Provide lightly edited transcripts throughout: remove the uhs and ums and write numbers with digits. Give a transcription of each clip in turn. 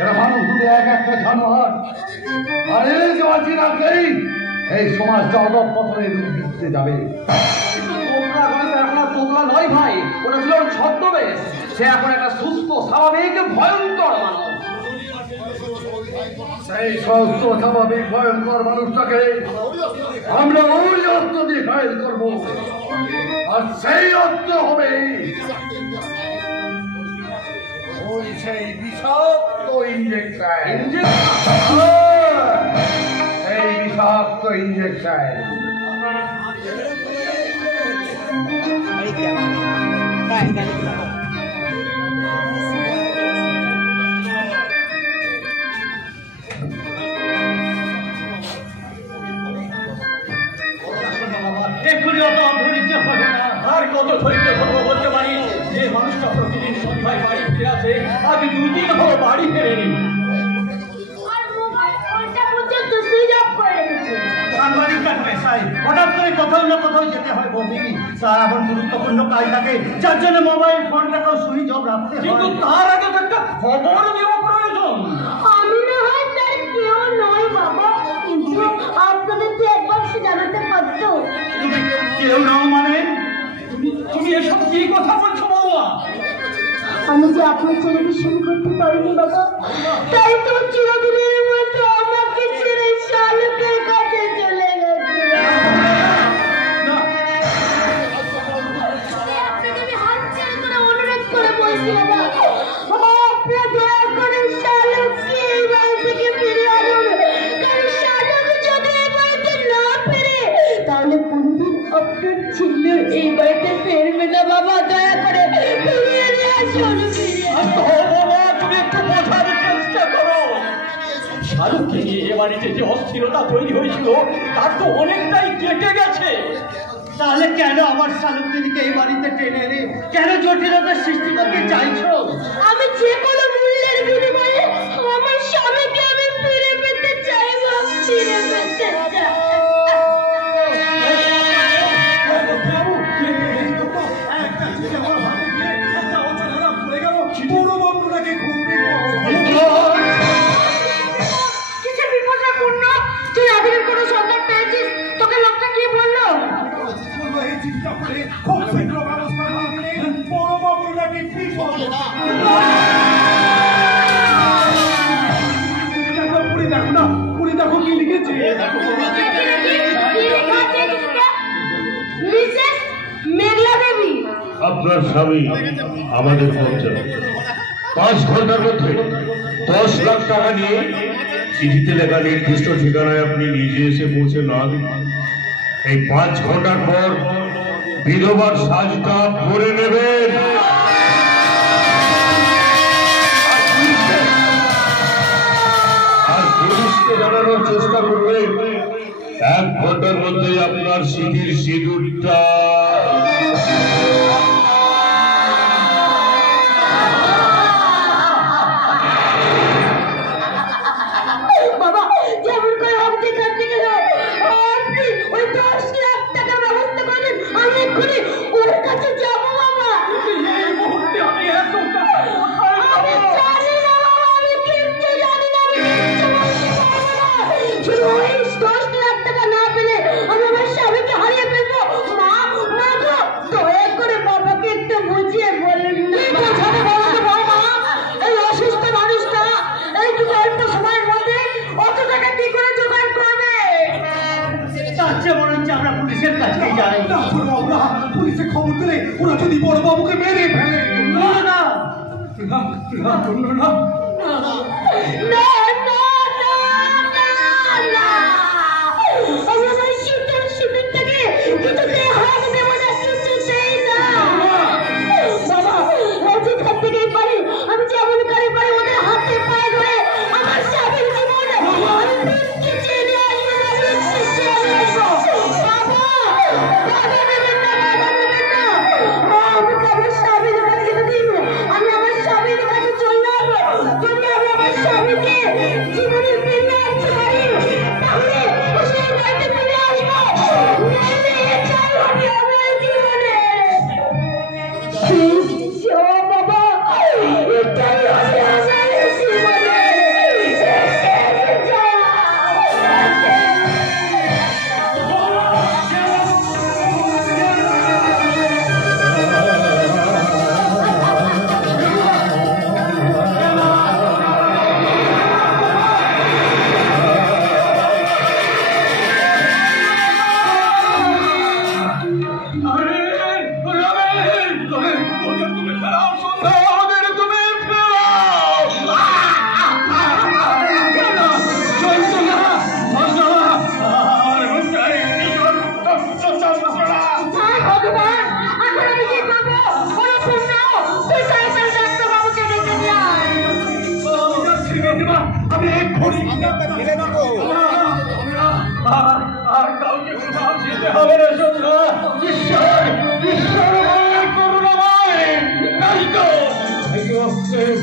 এরা মানুষ দুটো এক একটা জানোয়ার, আর এর যে বাঁচি রাখলেই এই সমাজটা অদপ পথনে দিতে যাবে। এখন আর তোতলা নয় ভাই, ওটা ছিল ওর ছদ্মবেশ। সে এখন একটা সুস্থ স্বাভাবিক ভয়ঙ্কর মানুষ। সেই সুস্থ স্বাভাবিক ভয়ঙ্কর মানুষটাকে আমরা ওই অস্ত্র দিয়ে ঘায়েল করবো, আর সেই অস্ত্র হবে ওই সেই বিষাক্ত ইঞ্জেকশন। এই বিষাক্ত ইঞ্জেকশন এক্ষুনি অত অধৈর্য হবে না। আর কত ধৈর্য ধরবো বলতে পারি? যে মানুষটা প্রতিদিন সন্ধ্যায় বাড়ি ফিরে আসে, আজ দুদিন হলো বাড়ি ফেরেনি। হঠাৎ করে কোথাও না কোথাও যেতে হয় বৌদি, তার এখন গুরুত্বপূর্ণ কাজ থাকে, যার জন্য মোবাইল ফোনটাকেও সুইচ অফ রাখতে হয়। কিন্তু তার আগে তো একটা খবর দেওয়া প্রয়োজন। আমি না হয় তার কেউ নয় বাবা, কিন্তু আপনাদের তো একবার সে জানাতে পারতো। তুমি কেউ নাও মানে? তুমি এসব কি কথা বলছো বৌমা? আমি যে আপনার ছেলেকে শুরু করতে পারিনি বাবা, তাই তো চিরদিনের মতো আমাকে ছেড়ে শালুকের কাছে চলে গেছে। আপনাকে আমি হাত ছেড়ে করে অনুরোধ করে বলছি বাবা, আপনি দয়া করে শালুককে এই বাড়ি থেকে ফিরিয়ে আনুন। কারণ শালুক যদি এই বাড়িতে না ফেরে, তাহলে কোনদিন আপনার ছেলে এই বাড়িতে ফিরবে না বাবা। দয়া করে ফিরিয়ে নিয়ে আসুন। তুমি একটু বোঝার চেষ্টা করো। শালুককে নিয়ে এ বাড়িতে যে অস্থিরতা তৈরি হয়েছিল, তার তো অনেকটাই কেটে গেছে। তাহলে কেন আমার শালুক দিদিকে এই বাড়িতে টেনে এনে কেন জটিলতার সৃষ্টি করতে চাইছো? আমি যে কোনো মূল্যের বিনিময়ে আমার স্বামীকে আমি ফিরে পেতে চাই, ফিরে পেতে চাই। কিসের বিপদে পূর্ণ? তুই আদির কোনো সন্ধান পেয়েছিস? তোকে লোকটা কি বললো? দেখো না, পুরি দেখো কি লিখেছে। মিসেস মেঘলা দেবী, আপনার স্বামী আমাদের পৌঁছাবে 5 ঘন্টার মধ্যে 10 লাখ টাকা নিয়ে চিঠিতে লেখা নির্দিষ্ট ঠিকানায় আপনি নিজে এসে পৌঁছে না দিন, এই 5 ঘন্টার পর বিধবার সাজটা পরে নেবেন। আর পুলিশকে জানানোর চেষ্টা করবেন 1 ঘন্টার মধ্যে আপনার সিঁথির সিঁদুরটা বাবা যেমন করে হোক যেখান থেকে আপনি ওই 10 লাখ টাকা ব্যবস্থা করেন, আমি এক্ষুনি ওর কাছে যাবো বাবা। এই মুহূর্তে আমি এত আমি জানি না বাবা, আমি কিচ্ছু জানি না, আমি কিচ্ছু বলতে পারবো না। শুধু ওই 10 লাখ টাকা না পেলে আমি আমার স্বামীকে হারিয়ে ফেলবো। মা গো, দয়া করে বাবাকে একটু বুঝিয়ে বলুন না। বোঝাবো বলতে বাবা, এই অসুস্থ মানুষটা এইটুকু অল্প সময়ের মধ্যে অত টাকা কি করে জোগাড় করবে? তার চেয়ে বরং আমরা পুলিশের কাছে যাই। পুলিশে খবর দিলে ওরা যদি বড় বাবুকে মেরে ফেলে। না না না না না না না না, আমি আমার সিঁদুরটাকে কিছুতেই হারাতে দেবো না, কিছুতেই না। বাবা যেখান থেকেই পারি আমি যেমন করে পারি ওদের হাতে পায়ে ধরে আমার স্বামীর জীবন আমি ছিনিয়ে নিয়ে আসবো, ছিনিয়ে নিয়ে আসবো। বাবা বাধা দেবেন না, বাধা দেবেন না। আমাকে আমার স্বামীর কাছে যেতে দিন, আমি আমার স্বামীর কাছে চলে যাবো। তুমি আমি আমার স্বামীকে আর কাউকে কোথাও যেতে হবে না সন্ধ্যা। ঈশ্বর করুণাময়, তাই তো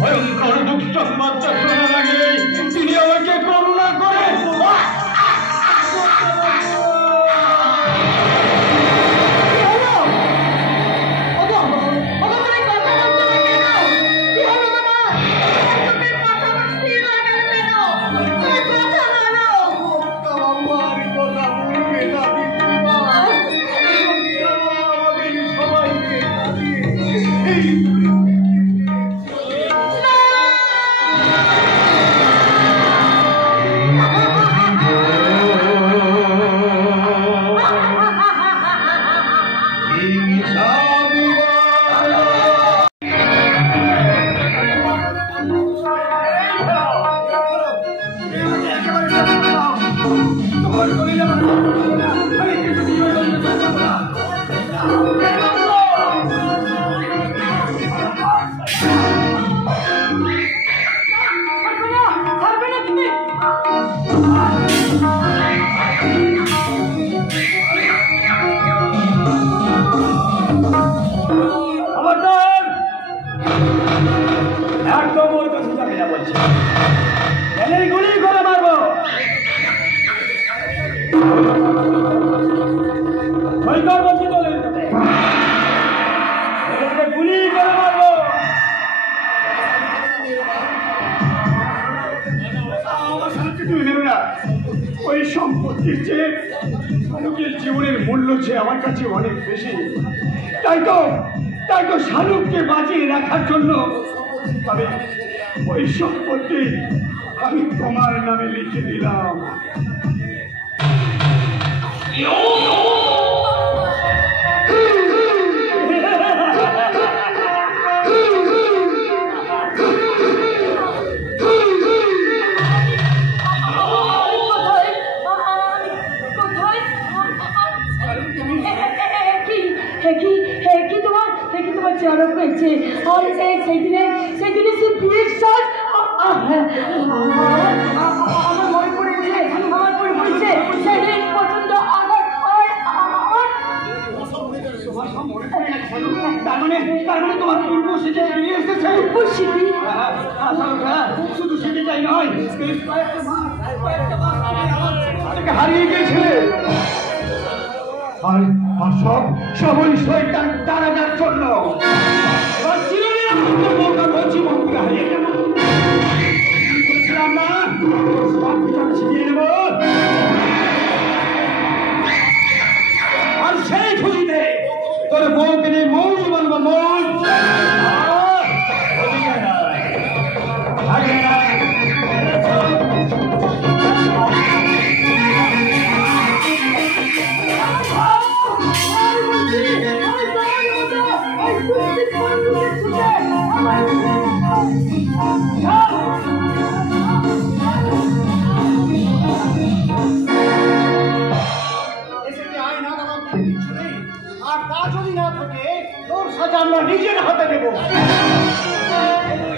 ভয়ঙ্কর দুঃখ সংবাদটা শোনার আগে তিনি আমাকে করুণা করে ওই সম্পত্তির চেয়ে শালুকের জীবনের মূল্য যে আমার কাছে অনেক বেশি। তাই তো শালুককে বাঁচিয়ে রাখার জন্য আমি ওই সম্পত্তি আমি তোমার নামে লিখে দিলাম। চরক হয়েছে আর সেই দিনে সে বিয়ের সাজ আমার মনে পড়েছে সেদিন পর্যন্ত আমার তার মানে তোমার পূর্ব স্মৃতি ফিরে এসেছে। শুধু সেটাই নয়, হারিয়ে গেছে আর সব ওই শয়তান তারাটার জন্য বলছি মন্ত্রী হারিয়ে গেল। বলেছিলাম না সব কিছু ছিনিয়ে নেব। আর সেই খুশিতে তোর বউকে নিয়ে মৌজ বলবো মৌজ। আমরা নিজের হাতে দেব।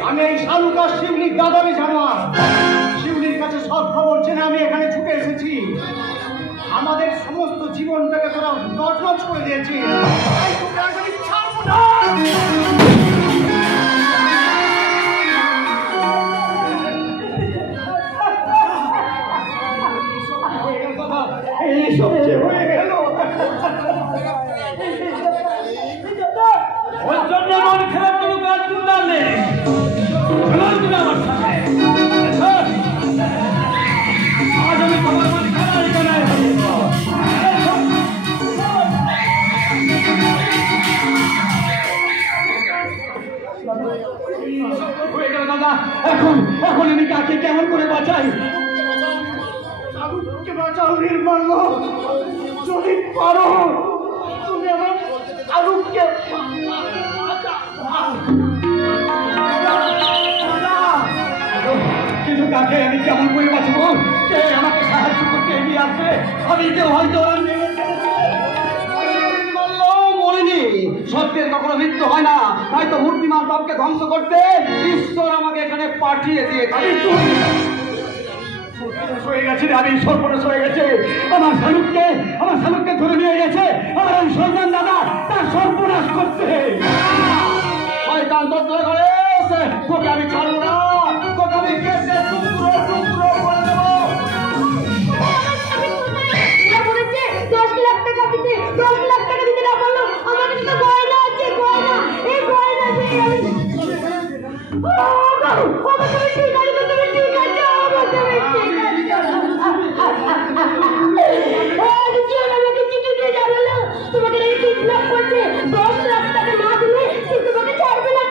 আমি এই শালুকা শিউলির দাদারে জানোয়ার, শিউলির কাছে সব খবর জেনে আমি এখানে ছুটে এসেছি। আমাদের সমস্ত জীবনটাকে তোরা নজনজ করে দিয়েছি। এইসব যে হয়ে গেল ওর জন্য মন খারাপ কোনো কাজ করতে নেই। আমার সাথে আজ আমি তোমার মন খারাপ জানাই হয়ে গেল দাদা। এখন আমি কাকে কেমন করে বাঁচাই? বাঁচাও নির্মল, যদি পারো তুমি আমার শাহরুখকে কিন্তু কাকে আমি কেমন করে বাঁচবো? কে আমাকে সাহায্য করতে এগিয়ে আসবে? আমি যে হয়তো মরিনি। সত্যের কখনো মৃত্যু হয় না। হয়তো মূর্তিমান বাপকে ধ্বংস করতে ঈশ্বর আমাকে এখানে পাঠিয়ে দিয়েছে। হয়ে গেছে, আমি সর্বনাশ হয়ে গেছে। আমার শালুককে ধরে নিয়ে গেছে আমার ওই শয়তান দাদা, তার সর্বনাশ করতে। শয়তান তত্ত্ব করে তোকে আমি ছাড়বো না, তোকে আমি কেটে টুকরো টুকরো করে দেবো। 10 লাখ টাকা দিতে 10 লাখ টাকা দিতে না বললো আমার কাছে তো গয়না আছে, গয়না এই গয়না দিয়ে আমি ঠিক আছে, তুমি ঠিক আছে, আমাকে চিঠি দিয়ে জানালো তোমাকে কিডন্যাপ করছে। 10 লাখ টাকা না দিলে সে তোমাকে ছাড়বে না।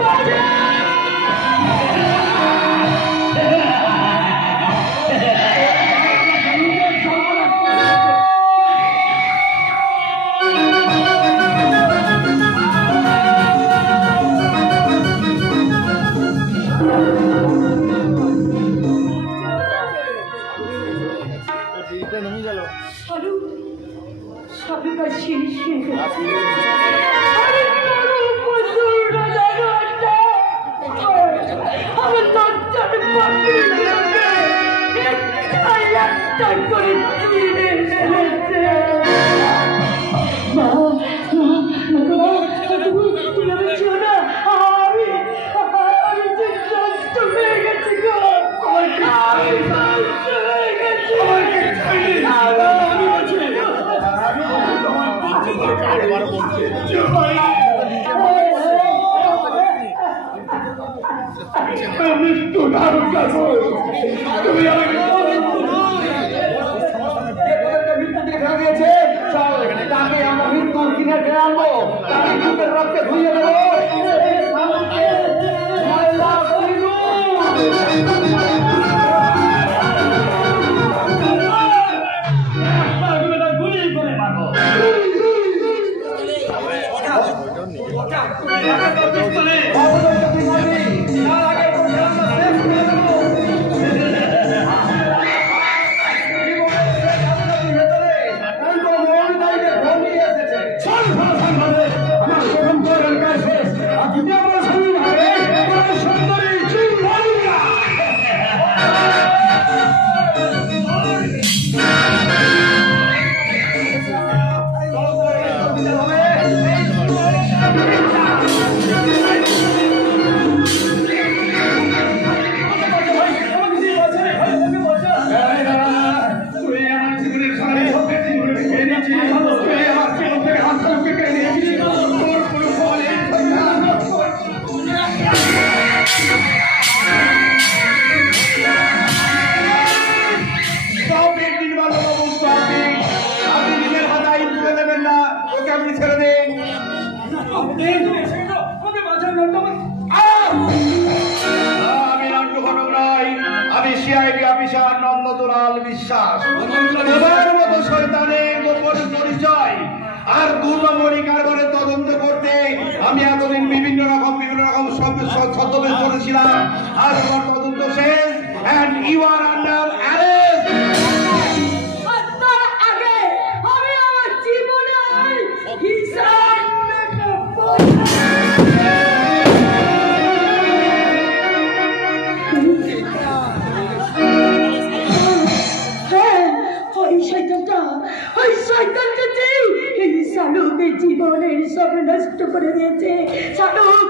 জীবনের সব নষ্ট করে দিয়েছে। শালুক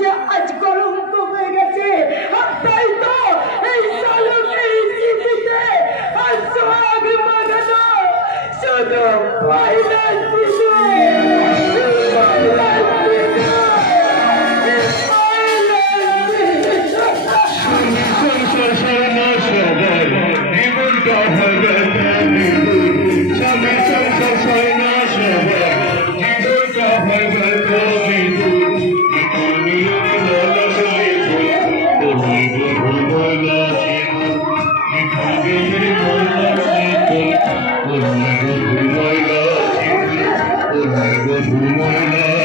যে আজ কলঙ্ক হয়ে গেছে। তাই তো এই শালুক এই চিঠিতে সোহাগ মাগানো শুধু ফাইনাল ঘুমোয় না